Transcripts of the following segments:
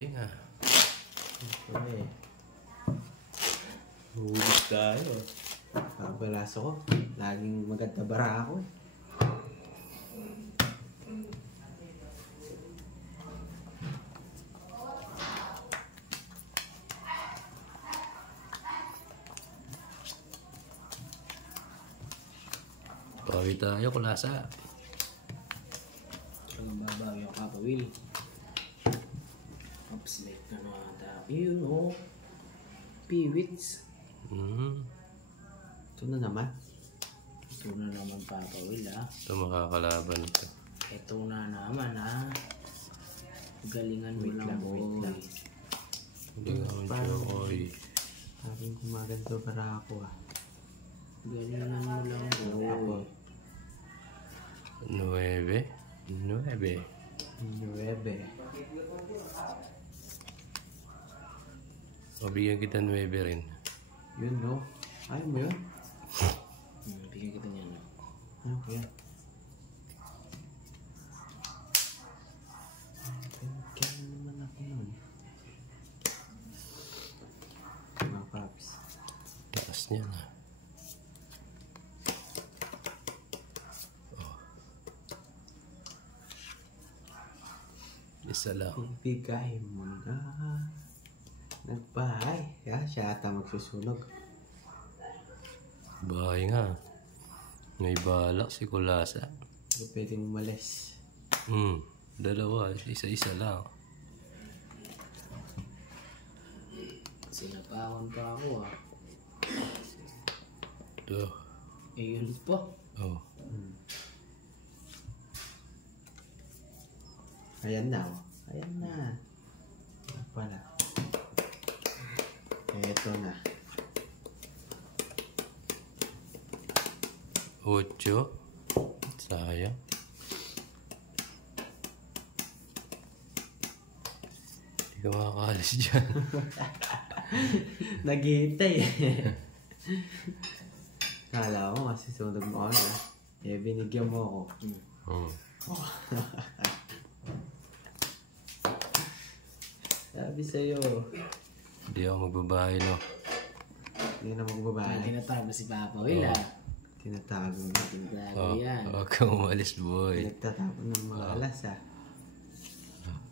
Nga. Okay. Hulis tayo. Pabalaso ko. Laging maganda bara ako eh. Bawi tayo, kulasa. Talagang babawi ako, Papa Will. Oops, late na naman ata. Yun o. Piwits. Ito na naman. Ito na naman, Papa Will, ha. Ito makakalaban ito. Ito na naman, ha. Galingan mo Wait lang, wait lang. Hindi nga ang Jokoy. Laging gumaganda bara ako ah. Galingan mo lang, Ako. boy. 9. 9. 9. Mabigyan kita 9 rin. Yun no. Ayaw mo yun? Bigyan kita niyan, no. Ano ko yan? Kaya naman ako nun. Mga paps. Taas niya na. Isa lang. Ibigay mo na. Nagbahay. Siya ata magsusunog. Bahay nga. May balak si kulasa. Hindi pwedeng umalis. Dalawa. Isa-isa lang. Sinapawan pa ako, ha. Ito. Yun po. Oh. Ayan na oh. Ayan na. Ayan pala. Eto na. 8. Sayang. Hindi ka makakalis dyan. Naghihintay eh. Kala ko kasi sunog mo ako na. Eh, binigyan mo ako. Sabi sa'yo. Hindi ako magbabahay, no? Hindi na May magbabahay. tinatago si Papa Will, ha. Tinatago na. Tinatago yan. Huwag kang umalis, boy. Pinagtatapon ng mga alas ah.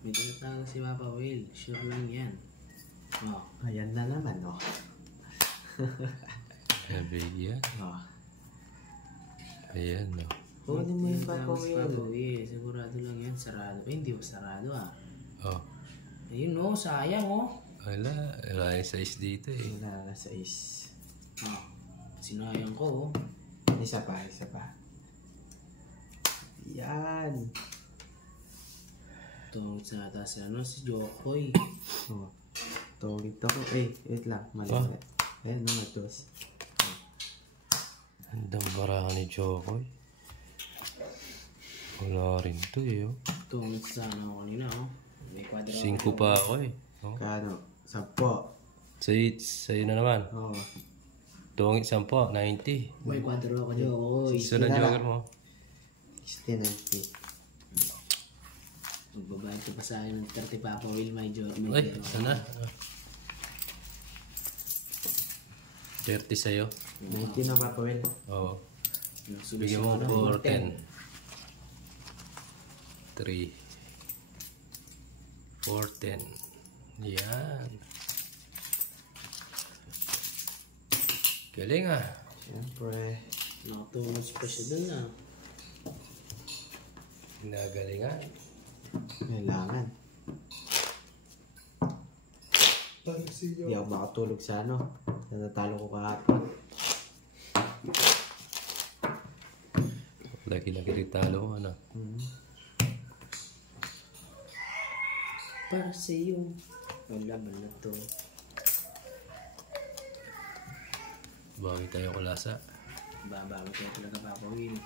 May tinatago si Papa Will. Sure lang yan. Oh. Ayan na naman oh. Nabigyan. Oh. Ayan, no? Kunin mo yung Tinatago si Papa Papa Will. Will. Sigurado lang yan. Sarado. Eh, hindi ba sarado, ha. Oh. Ayun, oh. Sayang, oh. Wala yung size dito, eh. Wala sa is. Oh. Sinayang ko, oh. Isa pa, isa pa. Yan. Tungkol sa atas, ano, si Jokoy. Oh. Tawagin ako. Eh, wait lang. Mali. Oh. Ayan, no, matos. Andang barahan ni Jokoy. Wala rin to, eh, oh. Tungkol sa ano kanina, oh. May kwadro. 5 pa ako, eh. Oh. Kano? 10. Sa'yo na naman. Oh. Tungit 10, 90. May kwadro ako, Jokoy. Sunod joker mo. 60. Magbabayad ka pa sa akin ng 30 Papa Will, may Jokoy. Ay, sana. 30 sa'yo. 90 na Papa Will. Oo. Sunod Bigyan mo 4, 10. 3. 4, 10. Yan. Galing ah. Siyempre. Nakatungos pa siya dun, ah. Ginagalingan. Kailangan. Hindi ako makatulog sa ano. Natalo ko kahapon. Lagi-lagi rin talo mo, ano. Para sa iyo. Wala ba na to? Bawi tayo kulasa. Babawi kaya talaga Papa Will.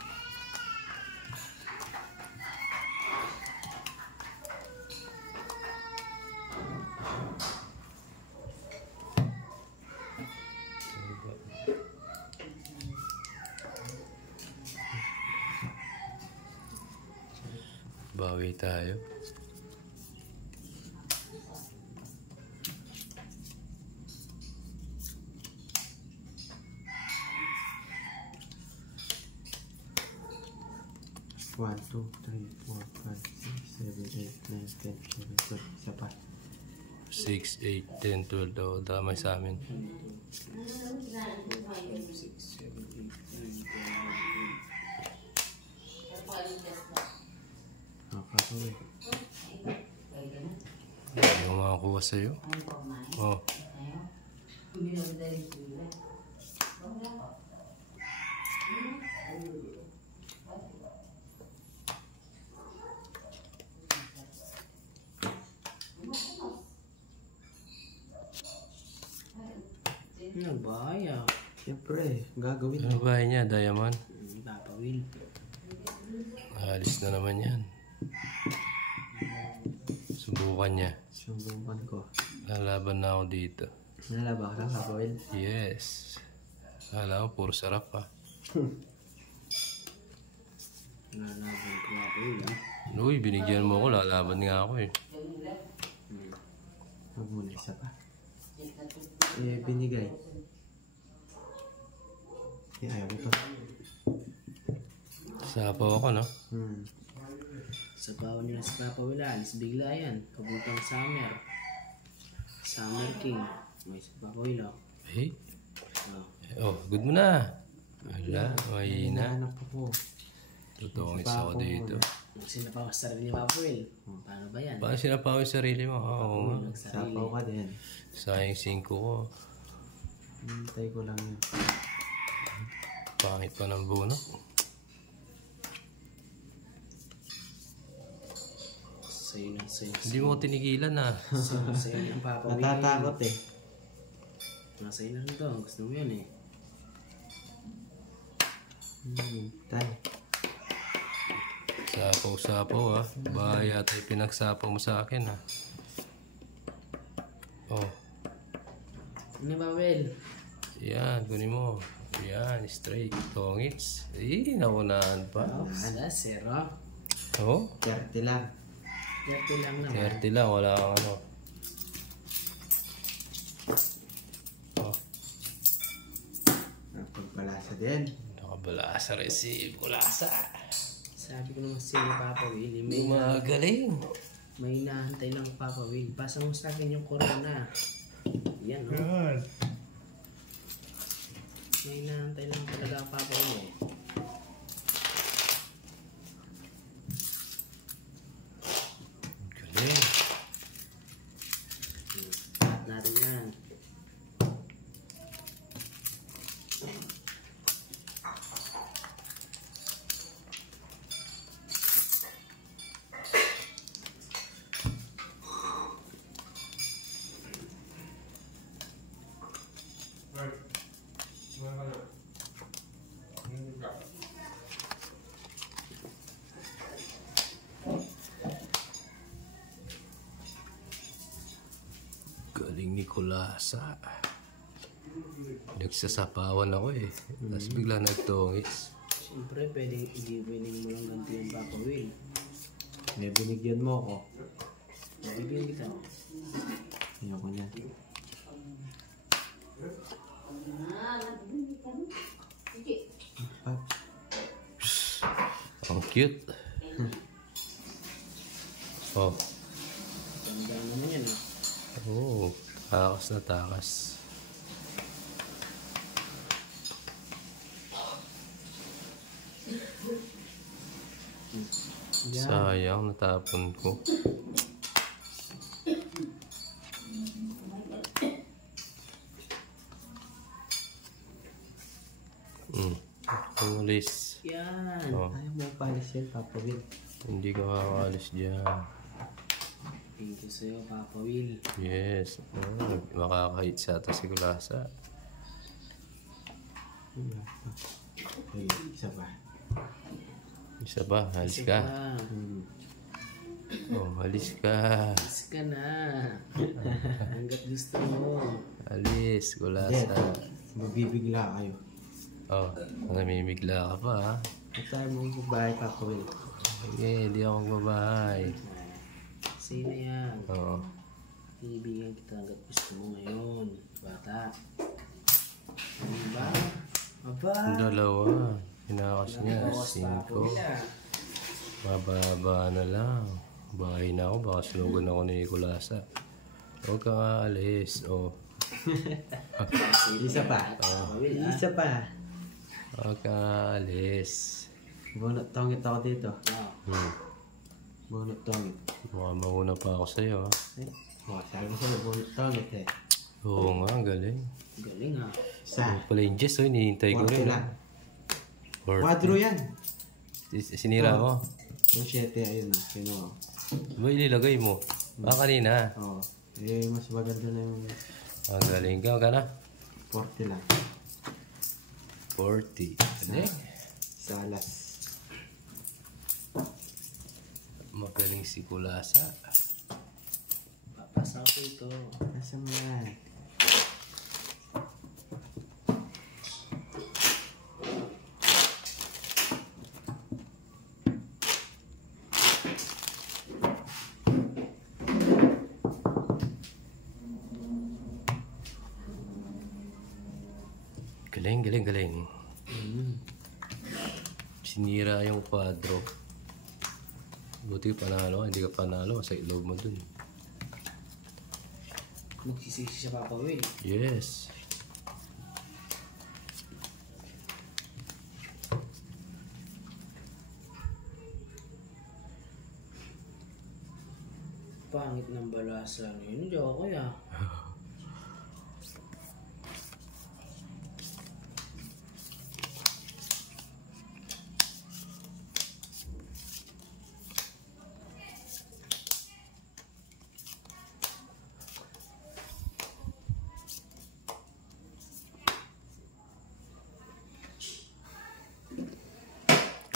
Bawi tayo. 1, 2, 3, 4, 5, 6, 7, 8, 9, 10, 11, 12. Isa pa. 6, 8, 10, 12. O, damay sa amin. 6, 7, 8, 9, 10. Papawil. Hindi ko makakuha sa'yo. Oh. Nagbahay ah. Siyempre, gagawin Ano mo. bahay niya, Diamond? Papa Will. Alis na naman yan. Subukan niya. Sumbungan ko. Lalaban na ako dito. Nalaba ka, papawil. Yes. Kala ko, puro sarap pa. Nalaban ko Papa Will ah. Uy, binigyan mo ako. Lalaban nga ako eh. Huwag muna, isa pa. Binigay. Ayaw ko to. Sapaw ako, no? Sa bawon nila si Papa Will, alis bigla yan. Kabutang Summer. Summer King. May si Papa Will oh. Hey. Oh. Oh, good mo na. Wala, mahina. Hinahanap ako. Tutungis ako dito. Sinapawas sa sarili ni Papa Will. Paano ba yan? Paano sinapaw yung sarili mo? Oo nga. Sapaw ka din. Sayang 5 ko. Hintay ko lang yun. Pangit pa ng buno. Sa'yo lang, sa'yo. Hindi mo ko tinigilan ah. Sa'yo lang Papa Will. Natatakot eh. Nasa'yo na rin to. Gusto mo yan eh. Hintay. Sapaw-sapaw ah. Baka yata yung pinagsapaw mo sa akin ah. Oh. Ano Papa Will? Yan, kunin mo. Yan, straight. Tongits. Eh, naunahan pa. Ada, zero. Oh, 30 lang. 30 lang naman. 30 lang. Wala kang ano. Oh, Pagpalasa din. nakabala sa receive. Kulasa. Sabi ko naman sa'yo Papa Will. May, Magaling. may hinahantay lang Papa Will. Pasa mo sa akin yung corona. Yan oh. Yan. May hinahantay lang talaga ang Papa Will eh. Galing. Lahat natin yan. Galing ni Kulasa. Nagsasapawan ako eh. Tapos bigla nagtongits. Siyempre, pwedeng i-winning mo lang ganti yung Papa Will. May binigyan mo ako. Bibigyan kita. Ayoko niyan. Ang cute. Oh. Ganda naman yan ah. Oh, takas na takas. Sayang, natapon ko. Umalis. Yan. Oh, Ayaw mo palis yan, Papa Will. hindi ka makakalis dyan. Thank you sa'yo, Papa Will. Yes. Oh, makakahit sa ata si Kulasa. Okay, isa pa. Isa ba? Halis Sige ka. Oh, halis ka. Alis ka na. Hanggat gusto mo. Alis, Kulasa. Magbibigla kayo. Oh, namimigla ka pa ha. At tayo mong babae, Papa Will. Sige, hindi ako magbabahay. Sa'yo na yan. Oo. Ibigyan kita hanggat gusto mo ngayon. Bata. Ano ba? Aba. Ang dalawa. Hinakas niya. Bawas Papa 5. Will ah. Mababa na lang. Bahay na ako. Baka sunugan ako ni Kulasa. Huwag kang aalis. Oh. Isa pa. Isa pa. Huwag kang aalis. Bunot tongit ako dito. Bunot tongit. Mukhang mauna pa ako sa'yo. Ha? Sabi ko sa'yo, bunot tongit eh. Oo nga, galing. Galing ha. Isa. Pala yung Jess, hinihintay ko rin. lang. Quadro yan. Sinira mo? Yung 7, ayun. Sino? Ba ililagay mo? Kanina. Oo. Mas maganda na yung Galing ka. Magkana? 40 lang. 40. Galing. Salas. Magaling si Kulasa. Papasa ko ito. Nasa mo yan? Galing. Sinira yung kwadro. Buti panalo. Hindi ka panalo. Sa ilog mo dun. Magsisisi siya Papa Will. Yes. Pangit ng balasa yun. Joke ya.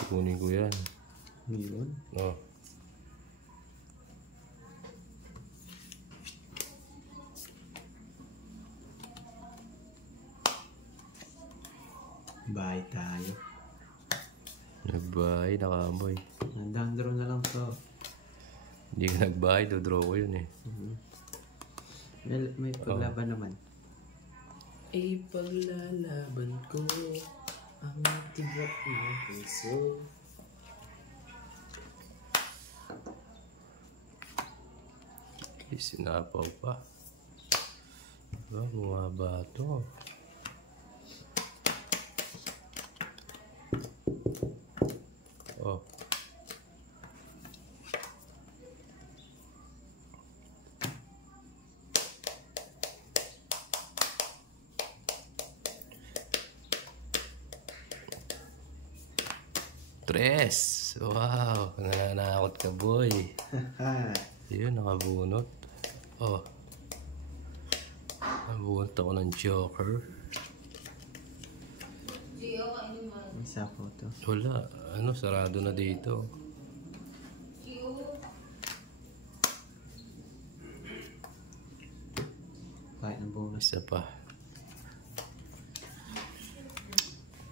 Kunin ko yan. Yun. Oh. Bahay tayo. Nagbahay, nakamoy. Hanggang draw na lang to. Hindi ka nagbahay, dodraw ko yun eh. May paglaban naman. Ipaglalaban ko ang tibok ng puso. Sinapaw pa. Bumaba to. Oh. Tres. Wow. Nananakot ka, boy. Yun, nakabunot. Oh. Nabunot ako ng Joker. Isa po to. Wala. Sarado na dito. Kahit ng bonus. Isa pa.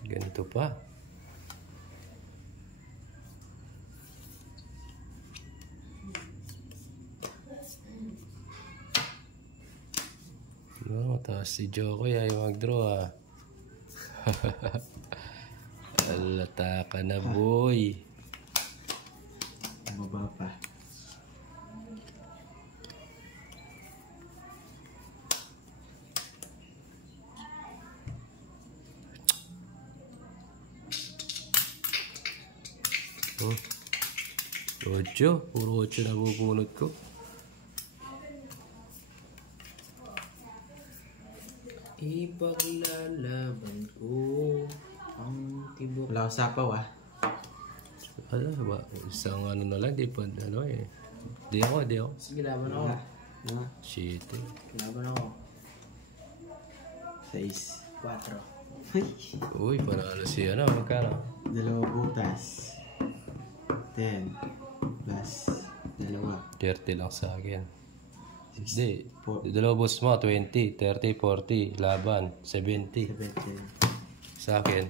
Ganito pa. No, tapos si Joko ay mag-draw ah. Alata ka na, boy. Baba pa. Oh. 8. Puro 8 na bubunot ko. Ipaglalaban ko ang tibok. Wala akong sapaw ah. Wala ba? Isang na lang. Di pa eh. Di ako. Sige, laban ako. Shit eh. Laban ako. 6. 4. Uy, panalo siya na. Magkano? 2 butas. 10. Plus 2. 30 lang sa akin. Hindi. 4. 2 boss mo, 20, 30, 40, laban, 70. 70. Sa akin,